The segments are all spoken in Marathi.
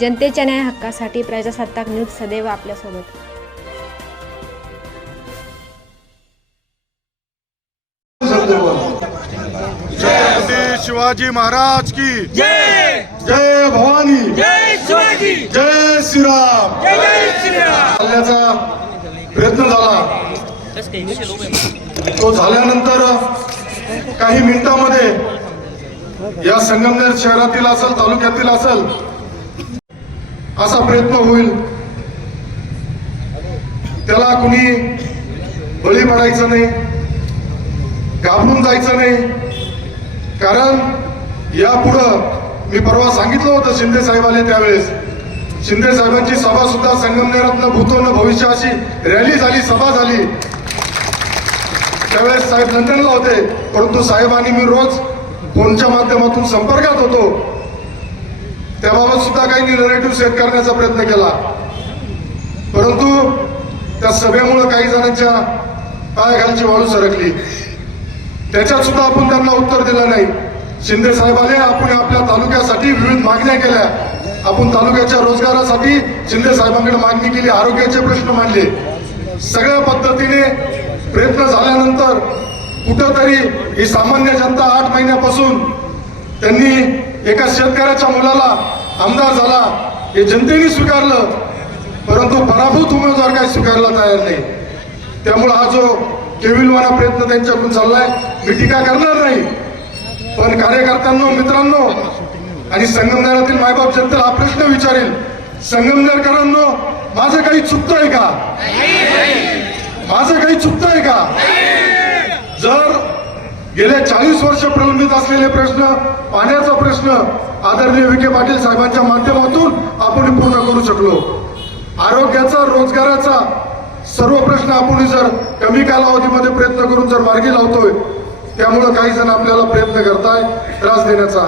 जनतेच्या न्याय हक्कासाठी प्रजासत्ताक न्यूज सदैव आपल्यासोबत. शिवाजी महाराज की. जय! जय भवानी. जय शिवाजी! जय श्रीराम. जय जय श्रीराम! हल्ल्याचा प्रयत्न झाला. तो झाल्यानंतर काही मिनिटांमध्ये या संगमनेर शहरातील असेल तालुक्यातील असेल असा प्रयत्न होईल. त्याला कुणी बळी पडायचं नाही घाबरून जायचं नाही. कारण यापुढं मी परवा सांगितलं होतं शिंदे साहेब आले त्यावेळेस. शिंदे साहेबांची सभा सुद्धा संगमनेरातनं भूतो न भविष्य अशी रॅली झाली सभा झाली. त्यावेळेस साहेब लंडनला होते परंतु साहेबांनी मी रोज फोनच्या माध्यमातून संपर्कात होतो. त्याबाबत सुद्धा काही निरेटिव्ह सेट करण्याचा प्रयत्न केला. परंतु त्या सभेमुळं काही जणांच्या पायाखालची वाळू सरकली. त्याच्यात सुद्धा आपण त्यांना उत्तर दिलं नाही. शिंदे साहेब आले आपण आपल्या तालुक्यासाठी विविध मागण्या केल्या. आपण तालुक्याच्या रोजगारासाठी शिंदे साहेबांकडे मागणी केली आरोग्याचे प्रश्न मांडले. सगळ्या पद्धतीने प्रयत्न झाल्यानंतर कुठंतरी ही सामान्य जनता आठ महिन्यापासून त्यांनी एका शेतकऱ्याच्या मुलाला आमदार झाला हे जनतेने स्वीकारलं परंतु पराभूत उमेदवार काही स्वीकारला तयार नाही. त्यामुळे हा जो केविलवाना प्रयत्न त्यांच्याकडून चाललाय मी टीका करणार नाही. पण कार्यकर्त्यांनो मित्रांनो आणि संगमनेरातील मायबाप जनतेला हा प्रश्न विचारेल. संगमनेरकरांनो माझं काही चुकतंय का? माझं काही चुकतंय का? जर गेले चाळीस वर्ष प्रलंबित असलेले प्रश्न पाण्याचा प्रश्न आदरणीय विखे पाटील साहेबांच्या माध्यमातून आपण पूर्ण करू शकलो. आरोग्याचा रोजगाराचा सर्व प्रश्न आपण जर कमी कालावधीमध्ये प्रयत्न करून जर मार्गी लावतोय त्यामुळं काही जण आपल्याला प्रयत्न करताय त्रास देण्याचा.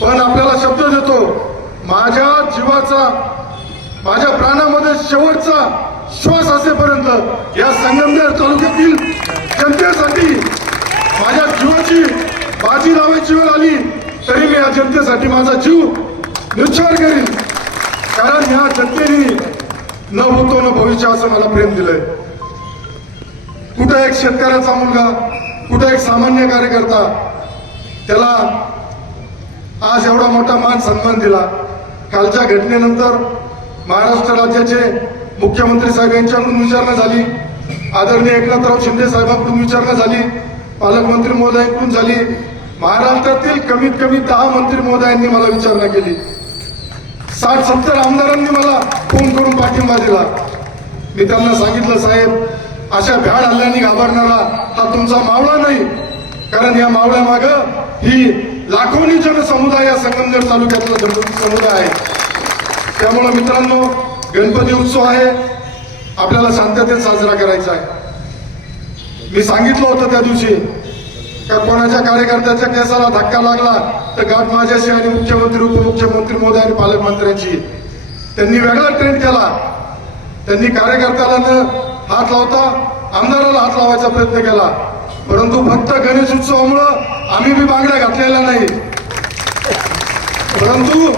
पण आपल्याला शब्द देतो माझ्या जीवाचा माझ्या प्राणामध्ये शेवटचा श्वास असेपर्यंत या संगमनेर तालुक्यातील जनतेसाठी माझ्या जीवाची बाजी लावायची वेळ आली तरी मी या जनतेसाठी माझा जीव निश्चय करीन. कारण ह्या जनतेने न होतो न भविष्य असं मला प्रेम दिलंय. कुठं एक शेतकऱ्याचा मुलगा कुठं एक सामान्य कार्यकर्ता त्याला आज एवढा मोठा मान सन्मान दिला. कालच्या घटनेनंतर महाराष्ट्र राज्याचे मुख्यमंत्री साहेब यांच्याकडून विचारणा झाली. आदरणीय एकनाथराव शिंदे साहेबांकडून विचारणा झाली. पालकमंत्री महोदयांकडून झाली. महाराष्ट्रातील कमीत कमी दहा मंत्री महोदयांनी मला विचारणा केली. साठ सत्तर आमदारांनी मला फोन करून पाठिंबा दिला. मी त्यांना सांगितलं साहेब अशा भ्याड हल्ल्याने घाबरणारा हा तुमचा मावळा नाही. कारण या मावळ्यामाग ही लाखोनी जनसमुदाय या संगमनेर तालुक्यातला गणपती समुदाय आहे. त्यामुळं मित्रांनो गणपती उत्सव आहे. आपल्याला शांततेत साजरा करायचा आहे. मी सांगितलं होतं त्या दिवशी. का कोणाच्या कार्यकर्त्याच्या केसाला धक्का लागला तर गाठ माझ्याशी आणि मुख्यमंत्री उपमुख्यमंत्री मोदी आणि पालकमंत्र्यांची त्यांनी वेगळा ट्रेंड केला. त्यांनी कार्यकर्त्याला न हात लावता आमदाराला हात लावायचा प्रयत्न केला. परंतु फक्त गणेश उत्सवामुळं आम्ही बी बांगड्या घातलेल्या नाही. परंतु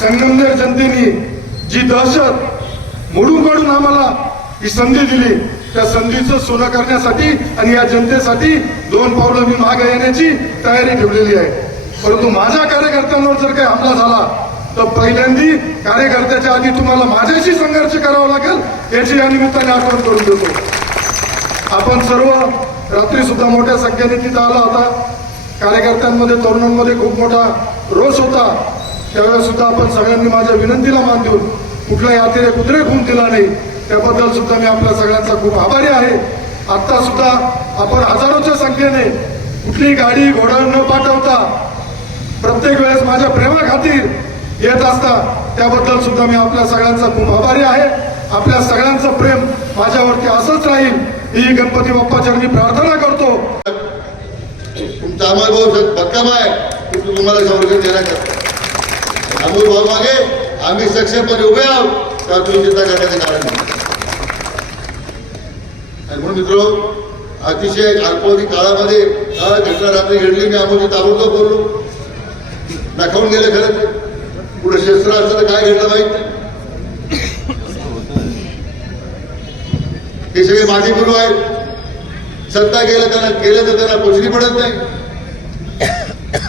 संगमनेर जनतेने जी दहशत मोडून काढून आम्हाला ही संधी दिली. त्या संधीचं सोनं करण्यासाठी आणि या जनतेसाठी दोन पावलं मी मागे येण्याची तयारी ठेवलेली आहे. परंतु माझ्या कार्यकर्त्यांवर जर काही हमला झाला तर पहिल्यांदी कार्यकर्त्याच्या आधी तुम्हाला माझ्याशी संघर्ष करावा लागेल याची या निमित्ताने आठवण करून देतो. आपण सर्व रात्री सुद्धा मोठ्या संख्येने तिथं आला होता. कार्यकर्त्यांमध्ये तरुणांमध्ये खूप मोठा रोष होता. त्यावेळेस सुद्धा आपण सगळ्यांनी माझ्या विनंतीला मान देऊन कुठलाही अतिरेक उद्रेक होऊन दिला नाही. त्याबद्दल सुद्धा मी आपल्या सगळ्यांचा खूप आभारी आहे. आता सुद्धा आपण हजारोच्या संख्येने कुठली गाडी घोडा न पाठवता प्रत्येक वेळेस माझ्या प्रेमाखातीर येत असता त्याबद्दल सुद्धा मी आपल्या सगळ्यांचा खूप आभारी आहे. आपल्या सगळ्यांचं प्रेम माझ्यावरती असंच राहील ही गणपती बाप्पाच्या मी प्रार्थना करतो. तुमचा अनुभव भक्कम आहे. तुम्हाला संरक्षण देण्याकरता अमोल भाऊ मागे आम्ही सक्षमपणे उभे आहोत. तर तुम्ही चिंता करण्याचं कारण नाही. आणि म्हणून मित्र अतिशय अल्पावधी काळामध्ये हा घटना रात्री घडली मी अमोलची ताबडतोब बोललो. दाखवून गेले खरं ते. पुढे शस्त्र असतं तर काय घडलं माहीत? हे सगळे माझे गुरु आहेत. सत्ता गेलं त्यांना केलं तर त्यांना पोचली पडत नाही.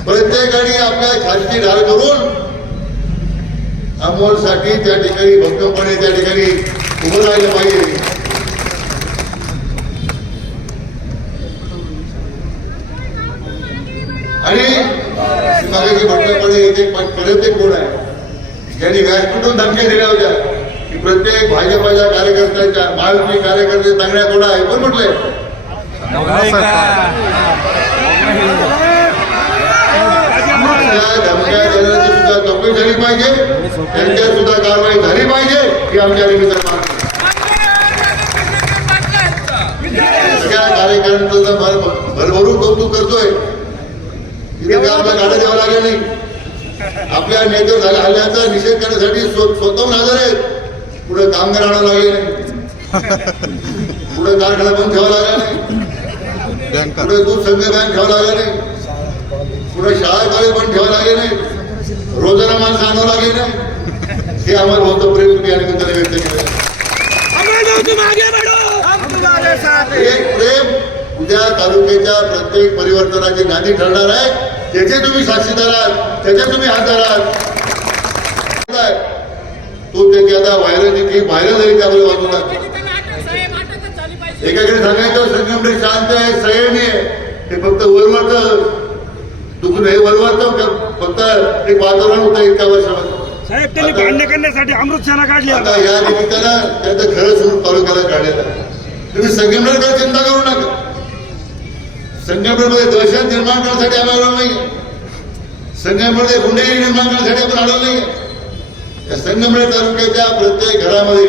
प्रत्येकाने आपल्या खाजगी ढाल करून अमोलसाठी त्या ठिकाणी भक्कमपणे त्या ठिकाणी उभं राहिलं पाहिजे. आणि मागाशी म्हटल्याप्रमाणे इथे परत एक कोण आहे. ज्यांनी व्यासपीठून धमक्या दिल्या होत्या की प्रत्येक भाजपाच्या कार्यकर्त्याच्या महायुती कार्यकर्ते चांगल्या कोणा आहे. कोण म्हटलंय? धमक्या देण्याची सुद्धा चौकशी झाली पाहिजे त्यांच्या सुद्धा कारवाई झाली पाहिजे ही आमच्या. सगळ्या कार्यकर्त्यांचं भर- भरभरून कौतुक करतोय तिथे काय आपल्या गाड्या द्यावं लागल्या नाही आपल्या नेत्यावर झाल्या हल्ल्याचा निषेध करण्यासाठी स्व- स्वतःहून हजर आहेत पुढे कामगार आणावं लागले नाही पुढे कारखाना बंद ठेवावा लागला नाही पुढे दूध संघ बँक ठेवावं लागला नाही पुढे शाळा कॉलेज पण ठेवावं लागले नाही. रोजाना माणसं सांगावं लागले नाही. हे आम्हाला होतं प्रेम तुम्ही या निमित्ताने व्यक्त केलं. एक प्रेम उद्या तालुक्याच्या प्रत्येक परिवर्तनाची नांदी ठरणार आहे. त्याचे तुम्ही साक्षीदार आहात त्याचे तुम्ही हातदार आहात. तो त्याची आता व्हायरल की व्हायरल झाली त्यामुळे बाजूला एकाकडे सांगायचं संगमने शांत आहे संयमी आहे. हे फक्त वरवरत दुखून हे वरवरत फक्त एक वातावरण होतं इतक्या वर्षामध्ये. साहेब त्यांनी भांडण करण्यासाठी अमृत सेना काढली आता या निमित्तानं त्याचं खरं स्वरूप तालुक्याला काढलेलं आहे तुम्ही संगमनेरकडे चिंता करू नका. संगमनेरमध्ये दहशत निर्माण करण्यासाठी आम्ही आलो नाही संगमनेरमध्ये गुंडेगिरी निर्माण करण्यासाठी आपण आलो नाही या संगमनेर तालुक्याच्या प्रत्येक घरामध्ये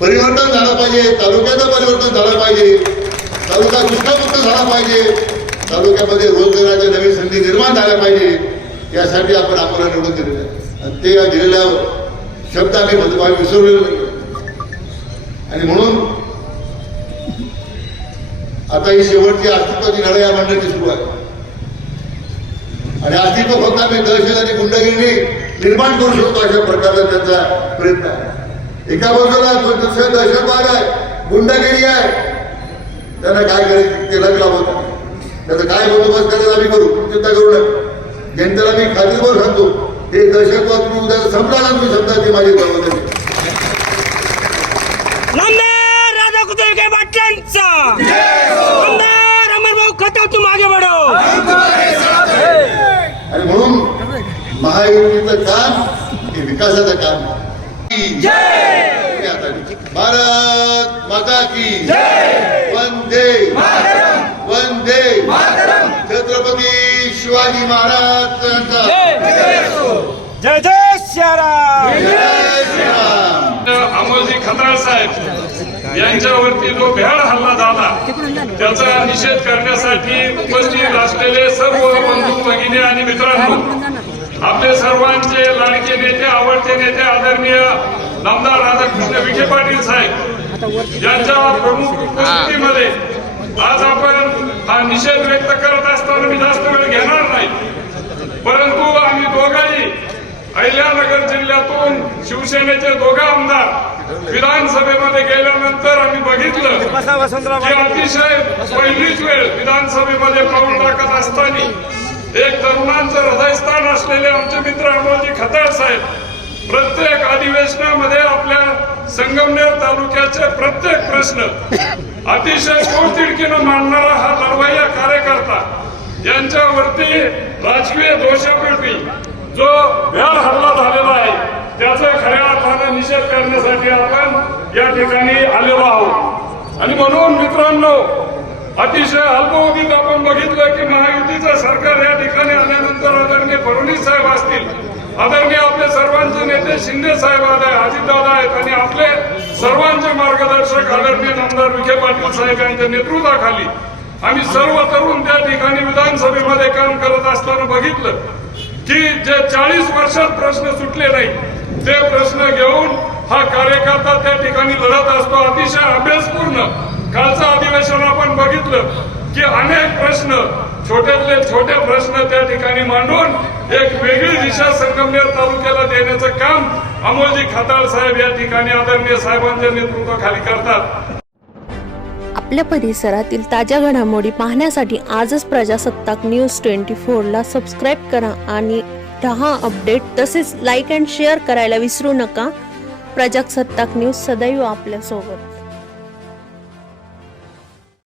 परिवर्तन झालं पाहिजे तालुक्याचं परिवर्तन झालं पाहिजे तालुका दुष्काळमुक्त झाला पाहिजे. तालुक्यामध्ये रोजगाराच्या नवीन संधी निर्माण झाल्या पाहिजे यासाठी आपण आम्हाला निवडून दिलेलं आहे. आणि ते दिलेल्या शब्द आम्ही बदलवावे विसरलेलो नाही. आणि म्हणून आता ही शेवटची अस्तित्वाची लढाई या मंडळाची सुरू आहे. आणि अस्तित्व फक्त आम्ही दहशत आणि गुंडगिरी निर्माण करू शकतो अशा प्रकारचा त्यांचा प्रयत्न आहे. एका बाजूला दुसरं दहशतवाद आहे गुंडगिरी आहे त्यांना काय करायचं? ते लग लावत नाही. त्याचं काय बंदोबस्त करायला आम्ही करू? चिंता करू नका. जनतेला मी खात्रीवर सांगतो हे दहशतवाद तुम्ही उद्या संपला ना तुम्ही समजा ती माझी जबाबदारी आणि म्हणून महायुतीचं काम हे विकासाचं काम. भारत माता की वंदे शिवाजी महाराजांचा जय जय श्रीराम जय श्रीराम अमोलजी खताळ साहेब यांच्यावरती जो भ्याड हल्ला झाला त्याचा निषेध करण्यासाठी उपस्थित असलेले सर्व बंधू भगिनी आणि मित्रांनो आपले सर्वांचे लाडके नेते आवडते नेते आदरणीय नामदार राधाकृष्ण विखे पाटील साहेब यांच्या प्रमुख उपस्थितीमध्ये आज आपण हा निषेध व्यक्त करत असताना मी जास्त वेळ घेणार नाही. परंतु आम्ही दोघंही अहिल्यानगर जिल्ह्यातून शिवसेनेचे दोघं आमदार विधानसभेमध्ये गेल्यानंतर आम्ही बघितलं की अतिशय पहिलीच वेळ विधानसभेमध्ये पाऊल टाकत असताना एक तरुणांचं हृदयस्थान असलेले आमचे मित्र अमोलजी खताळ साहेब प्रत्येक अधिवेशनामध्ये आपल्या संगमनेर तालुक्याचे प्रत्येक प्रश्न अतिशय पोटतिडकीनं मांडणारा हा लढवय्या कार्यकर्ता यांच्यावरती राजकीय दोषापोटी जो भ्याड हल्ला झालेला आहे त्याचा खऱ्या अर्थानं निषेध करण्यासाठी आपण या ठिकाणी आलेलो आहोत. आणि म्हणून मित्रांनो अतिशय अल्पवधीत आपण बघितलं की महायुतीचं सरकार या ठिकाणी आल्यानंतर आदरणीय फडणवीस साहेब असतील. आदरणीय आपले सर्वांचे नेते शिंदे साहेब आहे अजितदादा आहेत आणि आपले सर्वांचे मार्गदर्शक आदरणीय आमदार विखे पाटील साहेब यांच्या नेतृत्वाखाली आम्ही सर्व तरुण त्या ठिकाणी विधानसभेमध्ये काम करत असताना बघितलं की जे चाळीस वर्षात प्रश्न सुटले नाही ते प्रश्न घेऊन हा कार्यकर्ता त्या ठिकाणी लढत असतो. अतिशय अभ्यासपूर्ण कालचं अधिवेशन आपण बघितलं की अनेक प्रश्न छोट्यातले छोटे प्रश्न त्या ठिकाणी मांडून एक वेगळी दिशा संगमनेर तालुक्याला देण्याचं काम अमोलजी खताळ साहेब या ठिकाणी आदरणीय साहेबांच्या नेतृत्वाखाली करतात. आपल्या परिसरातील ताज्या घडामोडी पाहण्यासाठी आजच प्रजासत्ताक न्यूज ट्वेंटी फोरला सबस्क्राईब करा आणि दहा अपडेट. तसेच लाईक अँड शेअर करायला विसरू नका. प्रजासत्ताक न्यूज सदैव आपल्यासोबत.